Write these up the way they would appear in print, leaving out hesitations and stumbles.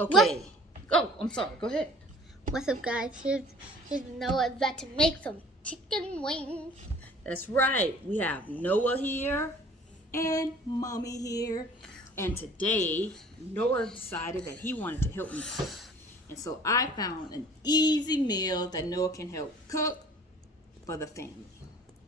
Okay. Oh, I'm sorry. Go ahead. What's up, guys? Here's Noah about to make some chicken wings. That's right. We have Noah here and Mommy here. And today, Noah decided that he wanted to help me cook. And so I found an easy meal that Noah can help cook for the family.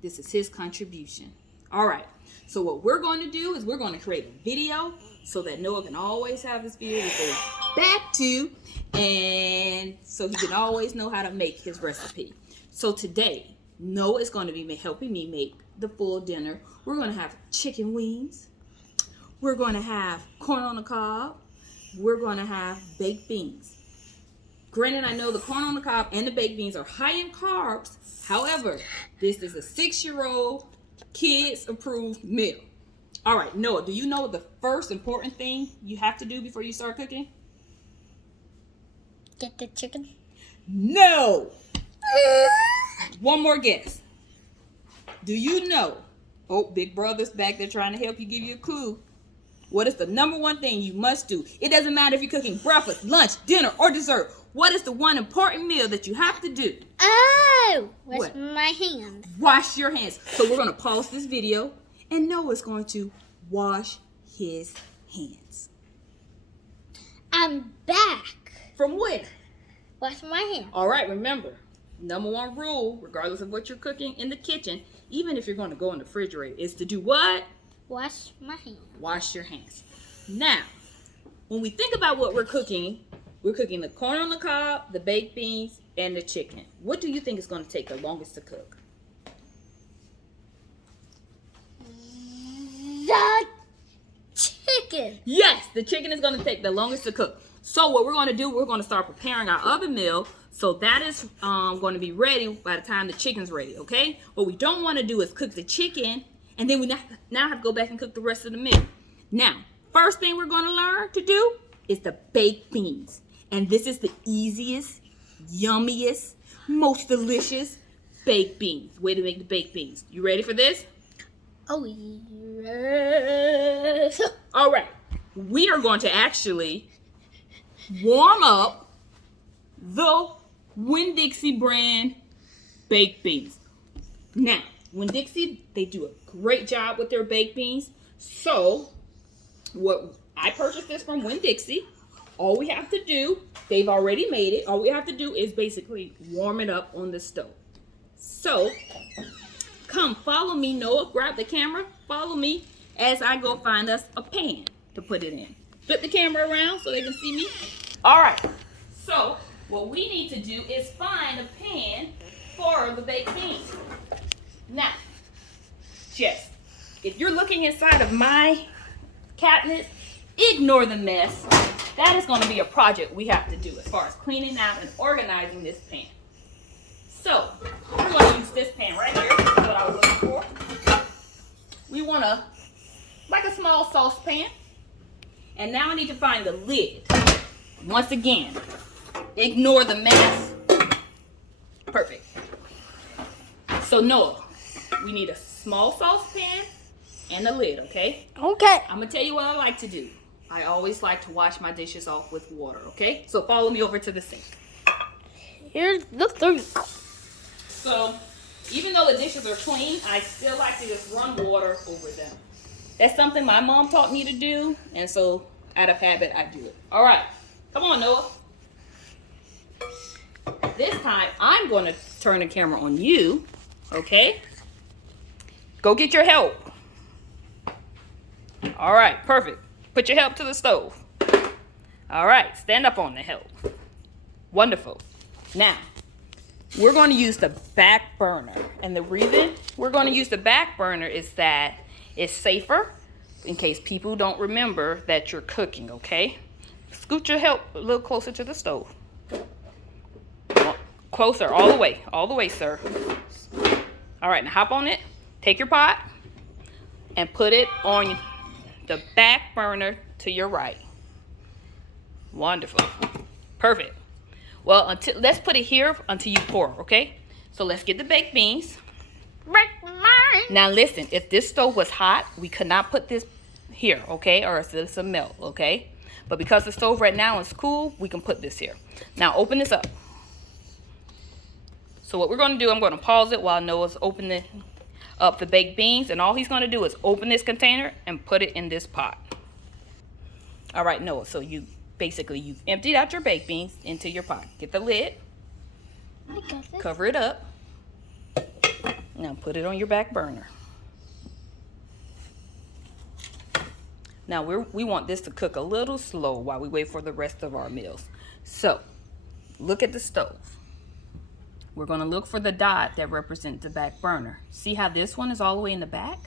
This is his contribution. All right. So what we're going to do is we're going to create a video so that Noah can always have this video to go back to, and so he can always know how to make his recipe. So today, Noah is going to be helping me make the full dinner. We're going to have chicken wings. We're going to have corn on the cob. We're going to have baked beans. Granted, I know the corn on the cob and the baked beans are high in carbs. However, this is a 6-year-old kids approved meal. All right, Noah, do you know the first important thing you have to do before you start cooking? Get the chicken. No. One more guess. Do you know? Oh, Big Brother's back there trying to help you, give you a clue. What is the number one thing you must do? It doesn't matter if you're cooking breakfast, lunch, dinner, or dessert. What is the one important meal that you have to do? Oh, wash What? my hands. Wash your hands. So we're going to pause this video, and Noah's going to wash his hands. I'm back. From where? Wash my hands. All right, remember, number one rule, regardless of what you're cooking in the kitchen, even if you're going to go in the refrigerator, is to do what? Wash my hands. Wash your hands. Now, when we think about what we're cooking the corn on the cob, the baked beans, and the chicken. What do you think is going to take the longest to cook? The chicken. Yes, the chicken is going to take the longest to cook. So what we're going to do, we're going to start preparing our other meal. So that is going to be ready by the time the chicken's ready, okay? What we don't want to do is cook the chicken, and then we now have to go back and cook the rest of the meal. Now, first thing we're going to learn to do is the baked beans. And this is the easiest, yummiest, most delicious baked beans. Way to make the baked beans. You ready for this? Oh, yes. All right. We are going to actually warm up the Winn-Dixie brand baked beans. Now, Winn-Dixie, they do a great job with their baked beans. So, I purchased this from Winn-Dixie. All we have to do, they've already made it. All we have to do is basically warm it up on the stove. So, come follow me, Noah. Grab the camera. Follow me as I go find us a pan to put it in. Flip the camera around so they can see me. All right. So, what we need to do is find a pan for the baked beans. Now, Jess, if you're looking inside of my cabinet, ignore the mess. That is going to be a project we have to do as far as cleaning out and organizing this pan. So, we're going to use this pan right here. That's what I was looking for. We want like a small saucepan. And now I need to find the lid. Once again, ignore the mess. Perfect. So, Noah, we need a small saucepan and a lid, okay? Okay. I'm going to tell you what I like to do. I always like to wash my dishes off with water, okay? So follow me over to the sink. Here's the thing. So even though the dishes are clean, I still like to just run water over them. That's something my mom taught me to do, and so out of habit, I do it. All right, come on, Noah. This time, I'm going to turn the camera on you, okay? Go get your help. All right, perfect. Put your help to the stove. All right, stand up on the help. Wonderful. Now, we're going to use the back burner. And the reason we're going to use the back burner is that it's safer in case people don't remember that you're cooking, okay? Scoot your help a little closer to the stove. Closer, all the way, sir. All right, now hop on it. Take your pot and put it on the back burner to your right. Wonderful. Perfect. Well, let's put it here until you pour, okay? So let's get the baked beans. Now listen, if this stove was hot, we could not put this here, okay? Or else it's a melt, okay? But because the stove right now is cool, we can put this here. Now open this up. So what we're going to do, I'm going to pause it while Noah's opening up the baked beans. And all he's going to do is open this container and put it in this pot. All right, Noah, so you've emptied out your baked beans into your pot. Get the lid. Cover it up. Now put it on your back burner. Now we want this to cook a little slow while we wait for the rest of our meals. So look at the stove. We're going to look for the dot that represents the back burner. See how this one is all the way in the back?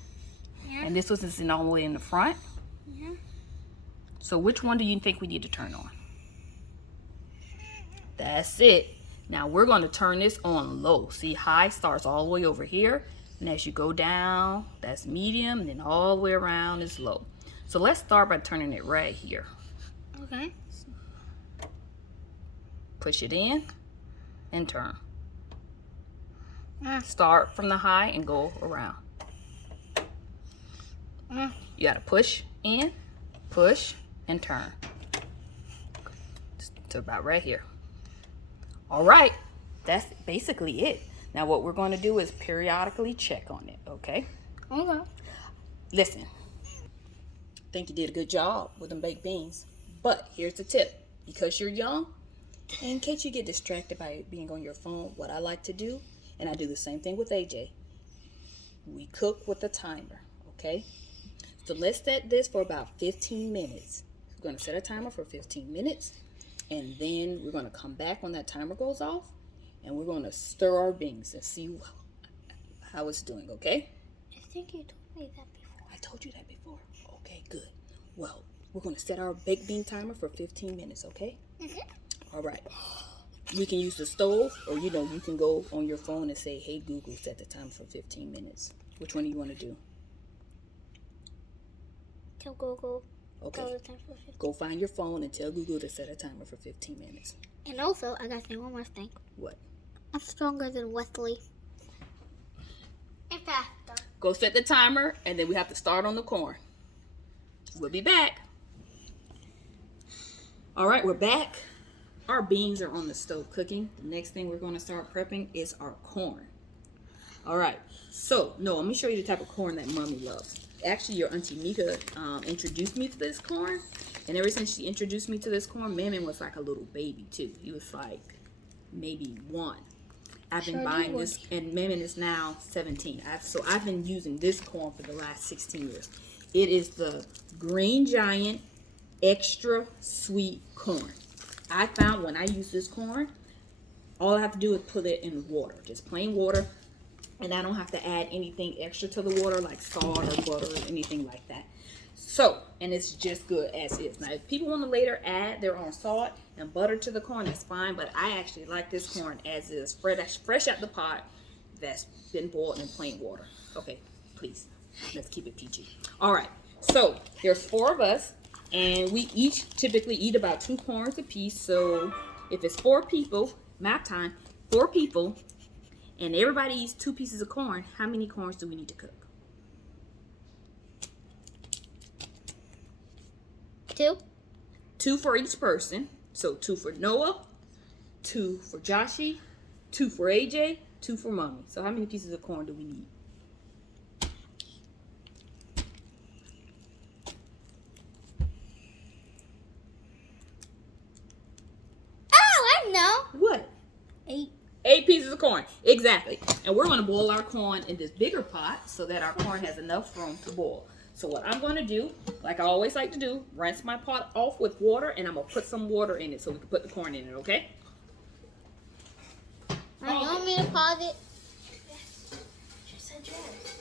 Yeah. And this one is all the way in the front? Yeah. So which one do you think we need to turn on? That's it. Now we're going to turn this on low. See, high starts all the way over here. And as you go down, that's medium. And then all the way around is low. So let's start by turning it right here. Okay. Push it in and turn. Start from the high and go around. You got to push in, push, and turn. To about right here. All right, that's basically it. Now what we're going to do is periodically check on it, okay? Okay. Listen, I think you did a good job with them baked beans. But here's the tip. Because you're young, in case you get distracted by being on your phone, what I like to do, and I do the same thing with AJ, we cook with a timer, okay? So let's set this for about 15 minutes. We're going to set a timer for 15 minutes. And then we're going to come back when that timer goes off. And we're going to stir our beans and see how it's doing, okay? I think you told me that before. I told you that before. Okay, good. Well, we're going to set our baked bean timer for 15 minutes, okay? All right. We can use the stove, or you can go on your phone and say, hey, Google, set the timer for 15 minutes. Which one do you want to do? Tell Google. Okay. Go find your phone and tell Google to set a timer for 15 minutes. And also, I got to say one more thing. What? I'm stronger than Wesley. And faster. Go set the timer, and then we have to start on the corn. We'll be back. All right, we're back. Our beans are on the stove cooking. The next thing we're going to start prepping is our corn. All right. So, no, let me show you the type of corn that Mommy loves. Actually, your Auntie Mika introduced me to this corn. And ever since she introduced me to this corn, Mammon was like a little baby, too. He was like maybe 1. I've been buying this, and Mammon is now 17. So I've been using this corn for the last 16 years. It is the Green Giant Extra Sweet Corn. I found when I use this corn, all I have to do is put it in water, just plain water. And I don't have to add anything extra to the water like salt or butter or anything like that. So, and it's just good as is. Now, if people want to later add their own salt and butter to the corn, that's fine. But I actually like this corn as is, fresh out the pot that's been boiled in plain water. Okay, please, let's keep it PG. All right, so there's 4 of us, and we each typically eat about 2 corns a piece. So if it's 4 people, math time, 4 people, and everybody eats 2 pieces of corn, how many corns do we need to cook? 2. 2 for each person. So 2 for Noah, 2 for Joshie, 2 for AJ, 2 for Mommy. So how many pieces of corn do we need? Oh, I know. What? 8. 8 pieces of corn. Exactly. And we're going to boil our corn in this bigger pot so that our corn has enough room to boil. So what I'm going to do, like I always like to do, rinse my pot off with water, and I'm going to put some water in it so we can put the corn in it, okay? You want me to pause it? Yes. She said yes.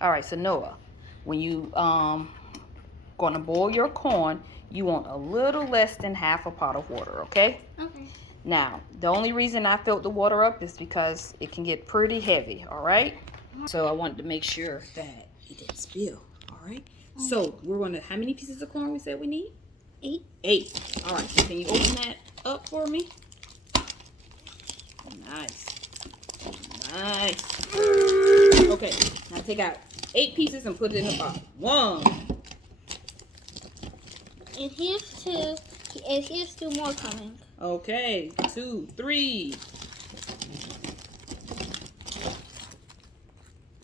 All right, so Noah, when you going to boil your corn, you want a little less than half a pot of water, okay? Okay. Now, the only reason I filled the water up is because it can get pretty heavy, all right? So I wanted to make sure that it didn't spill, all right? So we're going to, how many pieces of corn we said we need? 8. 8. All right, so can you open that up for me? Nice. Nice. Okay, now take out 8 pieces and put it in the pot. 1, And here's two more coming. Okay, 2, 3.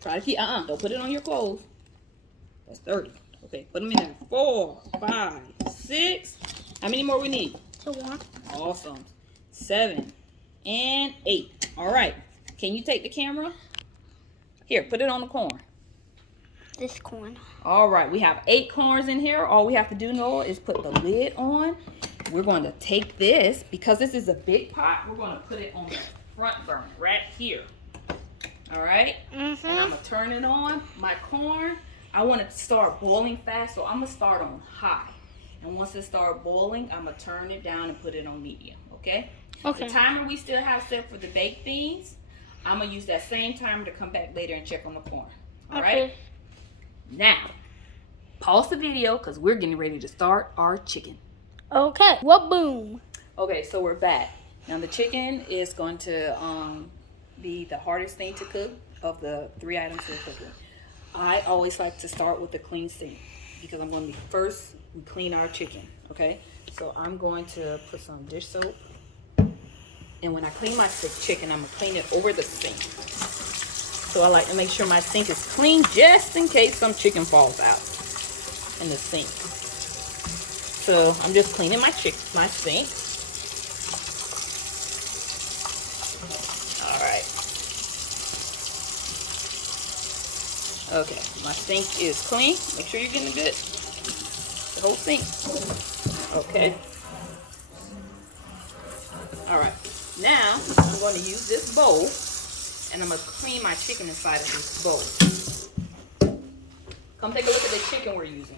Try to keep, don't put it on your clothes. That's 30. Okay, put them in there. 4, 5, 6. How many more we need? 2 more. Awesome. 7 and 8. All right. Can you take the camera? Here, put it on the corn. This corn. All right, we have 8 corns in here. All we have to do, Noah, is put the lid on. We're going to take this, because this is a big pot, we're going to put it on the front burner right here. All right? And I'm going to turn it on. My corn, I want it to start boiling fast, so I'm going to start on high. And once it starts boiling, I'm going to turn it down and put it on medium, okay? Okay. The timer we still have set for the baked beans, I'm going to use that same timer to come back later and check on the corn. All right? Now, pause the video because we're getting ready to start our chicken. Okay. What boom? Okay, so we're back. Now the chicken is going to be the hardest thing to cook of the 3 items we're cooking. I always like to start with the clean sink because I'm going to be first and clean our chicken, okay? So I'm going to put some dish soap. And when I clean my chicken, I'm going to clean it over the sink. So I like to make sure my sink is clean just in case some chicken falls out in the sink. So I'm just cleaning my sink. All right. Okay, my sink is clean. Make sure you're getting the whole sink. Okay. All right. Now I'm going to use this bowl, and I'm going to clean my chicken inside of this bowl. Come take a look at the chicken we're using.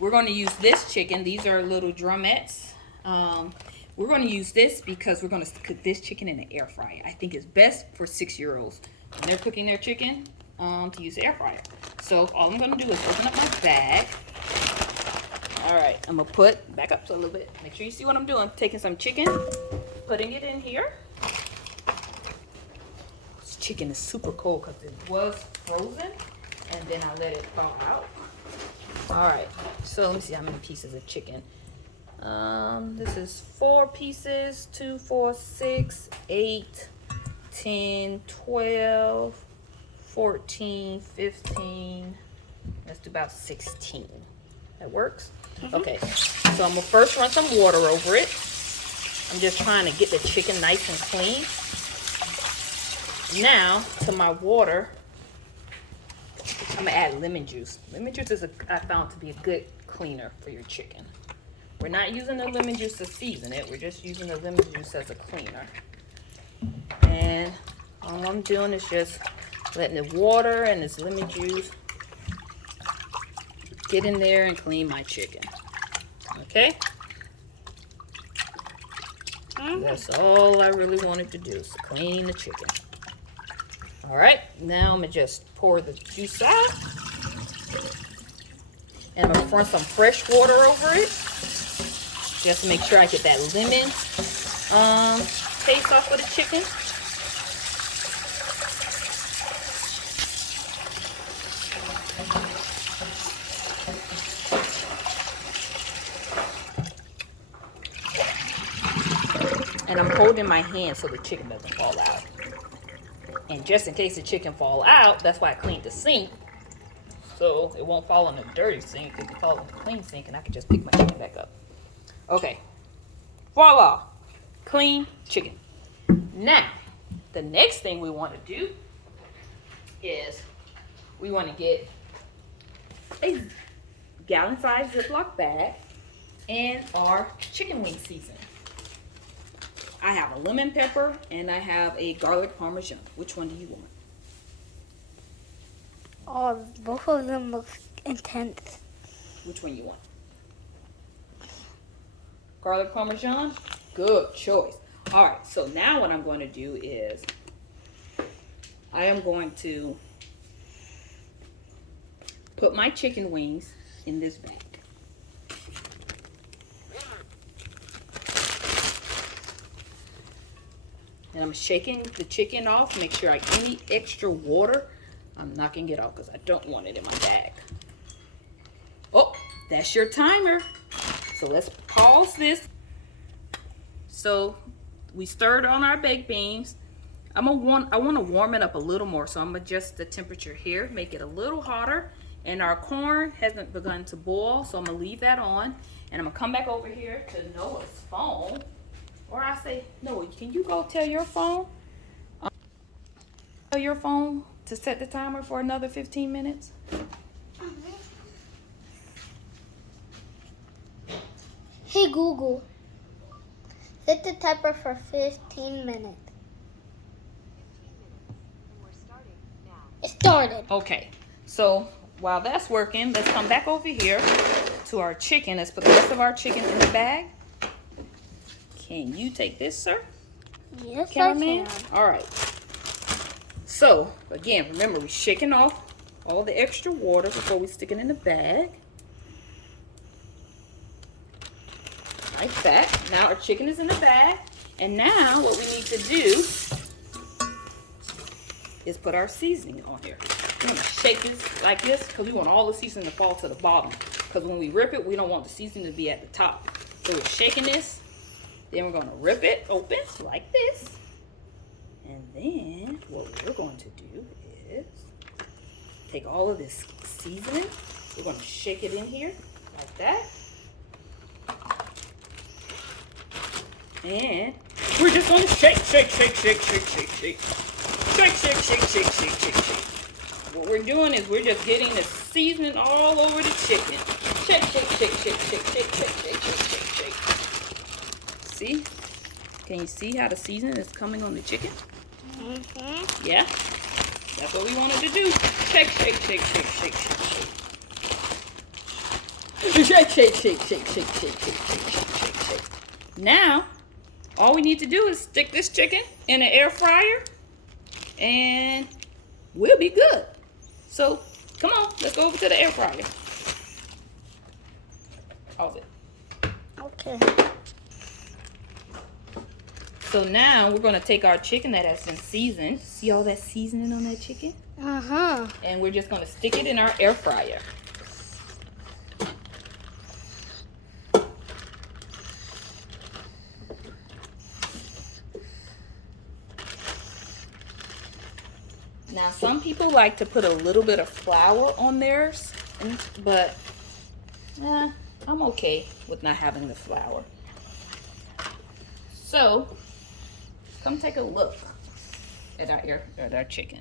We're going to use this chicken. These are little drumettes. We're going to use this because we're going to cook this chicken in an air fryer. I think it's best for 6-year-olds when they're cooking their chicken to use the air fryer. So all I'm going to do is open up my bag. All right, I'm going to back up a little bit. Make sure you see what I'm doing. Taking some chicken, putting it in here. This chicken is super cold because it was frozen, and then I let it thaw out. All right, so let me see how many pieces of chicken. This is 4 pieces, 2, 4, 6, 8, 10, 12, 14, 15. Let's do about 16. That works? Okay, so I'm gonna first run some water over it. I'm just trying to get the chicken nice and clean. Now, to my water, I'm gonna add lemon juice. Lemon juice is I found to be a good cleaner for your chicken. We're not using the lemon juice to season it. We're just using the lemon juice as a cleaner. And all I'm doing is just letting the water and this lemon juice get in there and clean my chicken. Okay? That's all I really wanted to do is to clean the chicken. All right, now I'm gonna just pour the juice out. And I'm gonna run some fresh water over it. Just to make sure I get that lemon taste off of the chicken. And I'm holding my hand so the chicken doesn't fall out. And just in case the chicken fall out, that's why I cleaned the sink. So it won't fall in the dirty sink. It can fall in the clean sink and I can just pick my chicken back up. Okay. Voila. Clean chicken. Now, the next thing we want to do is we want to get a gallon-sized Ziploc bag and our chicken wing seasoning. I have a lemon pepper and I have a garlic parmesan. Which one do you want? Oh, both of them look intense. Which one you want? Garlic parmesan? Good choice. All right, so now what I'm going to do is I am going to put my chicken wings in this bag. And I'm shaking the chicken off, make sure any extra water, I'm knocking it off because I don't want it in my bag. Oh, that's your timer. So let's pause this. So we stirred on our baked beans. I want to warm it up a little more, so I'm gonna adjust the temperature here, make it a little hotter. And our corn hasn't begun to boil, so I'm gonna leave that on. And I'm gonna come back over here to Noah's phone. Or I say, Noah, can you go tell your phone? Tell your phone to set the timer for another 15 minutes. Hey Google, set the timer for 15 minutes. It started. Okay, so while that's working, let's come back over here to our chicken. Let's put the rest of our chicken in the bag. Can you take this, sir? Yes, Cameraman? I can. All right. So, again, remember, we're shaking off all the extra water before we stick it in the bag. Like that. Now our chicken is in the bag. And now what we need to do is put our seasoning on here. We're going to shake this like this because we want all the seasoning to fall to the bottom. Because when we rip it, we don't want the seasoning to be at the top. So we're shaking this. Then we're going to rip it open like this. And then what we're going to do is take all of this seasoning. We're going to shake it in here like that. And we're just going to shake, shake, shake, shake, shake, shake, shake. Shake, shake, shake, shake, shake, shake, shake. What we're doing is we're just getting the seasoning all over the chicken. Shake, shake, shake, shake, shake, shake, shake, shake, shake, shake, shake. See? Can you see how the seasoning is coming on the chicken? Mm-hmm. Yeah? That's what we wanted to do. Shake, shake, shake, shake, shake, shake, shake. Shake, shake, shake, shake, shake, shake, shake, shake, shake, shake. Now, all we need to do is stick this chicken in an air fryer and we'll be good. So, come on, let's go over to the air fryer. Pause it. Okay. So now we're going to take our chicken that has been seasoned. See all that seasoning on that chicken? Uh-huh. And we're just going to stick it in our air fryer. Now some people like to put a little bit of flour on theirs, but I'm okay with not having the flour. So come take a look at our chicken.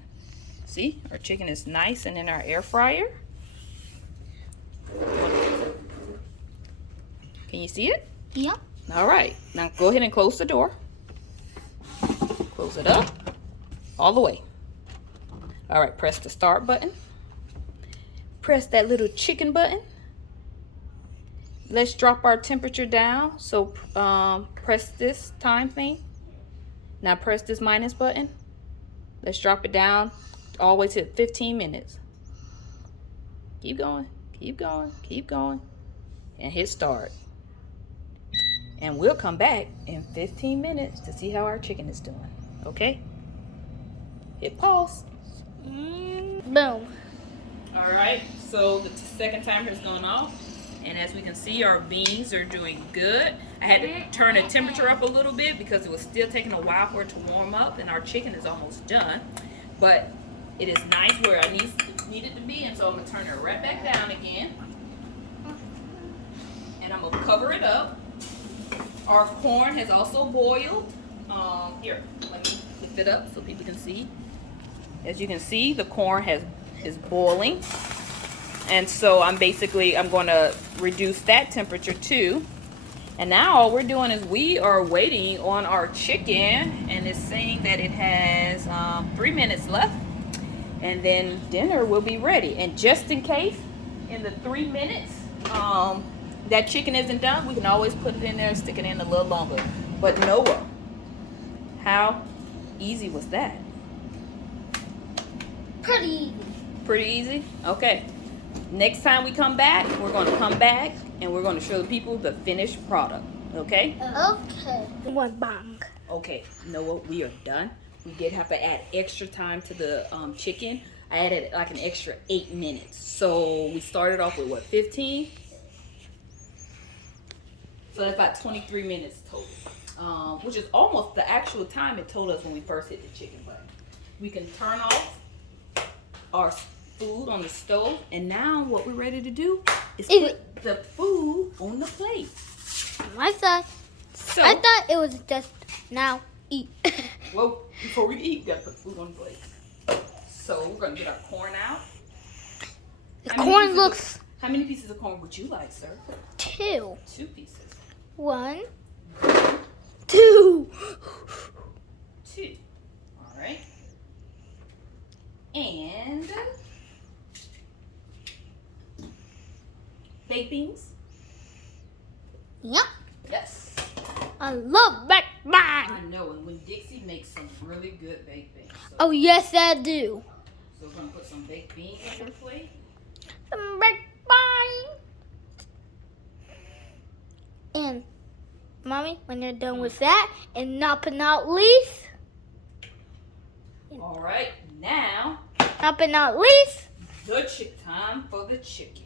See, our chicken is nice and in our air fryer. Can you see it? Yep. All right, now go ahead and close the door. Close it up all the way. All right, press the start button. Press that little chicken button. Let's drop our temperature down. So press this time thing. Now press this minus button. Let's drop it down all the way to 15 minutes. Keep going, keep going, keep going. And hit start. And we'll come back in 15 minutes to see how our chicken is doing. Okay? Hit pause. Boom. All right, so the second timer has gone off. And as we can see, our beans are doing good. I had to turn the temperature up a little bit because it was still taking a while for it to warm up, and our chicken is almost done. But it is nice where I need it to be, and so I'm gonna turn it right back down again. And I'm gonna cover it up. Our corn has also boiled. Here, let me lift it up so people can see. As you can see, the corn is boiling. And so I'm going to reduce that temperature too. And now all we're doing is we are waiting on our chicken, and it's saying that it has 3 minutes left, and then dinner will be ready. And just in case in the 3 minutes that chicken isn't done, we can always put it in there and stick it in a little longer. But Noah, how easy was that? Pretty easy. Pretty easy? Okay. Next time we come back, we're going to come back and we're going to show the people the finished product. Okay? Okay. One bang. Okay, Noah, we are done. We did have to add extra time to the chicken. I added like an extra 8 minutes. So we started off with what, 15? So that's about 23 minutes total, which is almost the actual time it told us when we first hit the chicken button. We can turn off our food on the stove, and now what we're ready to do is put the food on the plate. I thought it was just now eat. Well, before we eat, we gotta put food on the plate. So we're gonna get our corn out. The corn looks. How many pieces of corn would you like, sir? 2. 2 pieces. 1, 2. 2. All right. And baked beans. Yep. Yes. I love baked beans. I know, and when Dixie makes some really good baked beans. So, Oh yes, I do. so we're gonna put some baked beans on your plate. Some baked beans. And mommy, when you're done with that, and not but not least, All right. Now, not but not least, time for the chicken.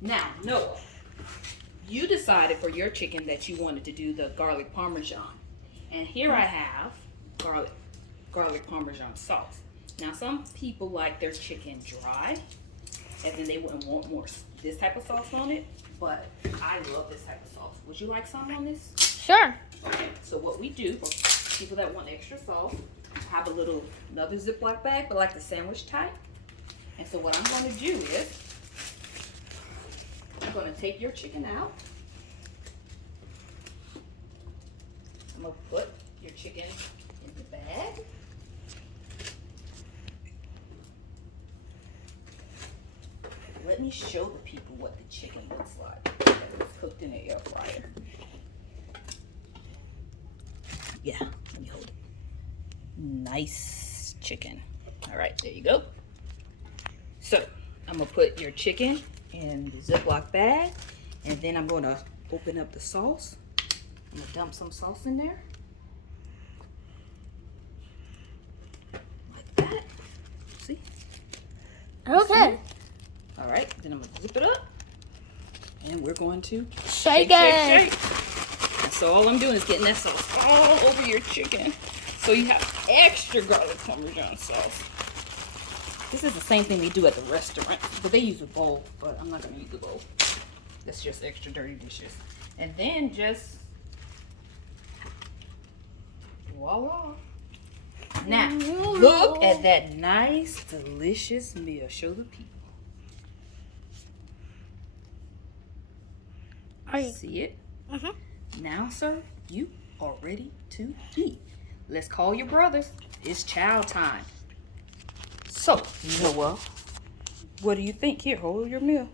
Now, Noah, you decided for your chicken that you wanted to do the garlic parmesan. And here I have garlic parmesan sauce. Now, some people like their chicken dry, and then they wouldn't want more this type of sauce on it. But I love this type of sauce. Would you like some on this? sure. Okay, so what we do for people that want extra sauce, have another Ziploc bag, but like the sandwich type. And so what I'm going to do is, I'm going to take your chicken out. I'm going to put your chicken in the bag. Let me show the people what the chicken looks like. It's cooked in an air fryer. Yeah, let me hold it. Nice chicken. All right, there you go. So I'm gonna put your chicken in the Ziploc bag, and then I'm gonna open up the sauce. I'm gonna dump some sauce in there. Like that. See? Okay. All right, then I'm gonna zip it up, and we're going to Shake it. And so all I'm doing is getting that sauce all over your chicken, so you have extra garlic parmesan sauce. This is the same thing they do at the restaurant, but they use a bowl, but I'm not gonna use the bowl. That's just extra dirty dishes. And then just voila. Now, look at that nice, delicious meal. Show the people. See it? Now, sir, you are ready to eat. Let's call your brothers. It's chow time. So, Noah, what do you think? Here, hold your meal.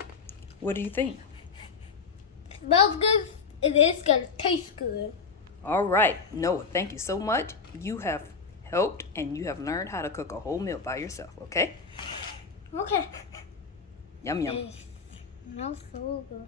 What do you think? Smells good. It is gonna taste good. All right, Noah, thank you so much. You have helped and you have learned how to cook a whole meal by yourself, okay? Okay. Yum, yum. It smells so good.